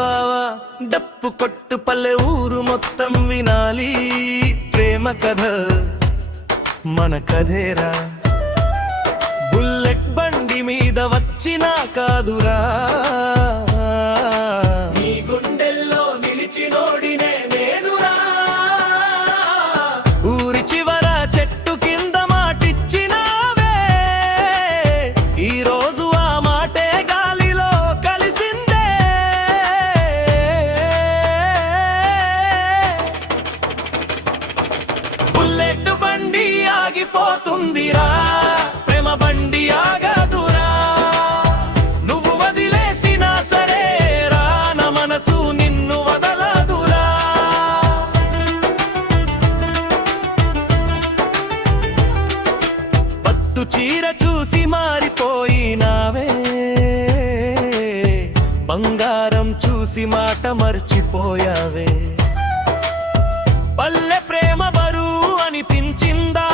బావా డప్పు కొట్టు పల్లె ఊరు మొత్తం వినాలి ప్రేమ కథ మన కథేరా బుల్లెట్ బండి మీద వచ్చినా కాదురా నీ గుండెల్లో నిలిచినోడినే నేనురా ఊరి చివర చెట్టు కింద మాటిచ్చినావే ఈ రోజు ఆ మాటే గాలిలో కలిసిందే బుల్లెట్ బండి ఆగిపోతుందిరా ప్రేమ బండి ఆగదురా నువ్వు వదిలేసినా సరే రా నా మనసు నిన్ను వదలదురా పట్టు చీర చూసి మారిపోయినావే బంగారం చూసి మాట మర్చిపోయావే పల్లె ప్రేమ బరువు అనిపించిందా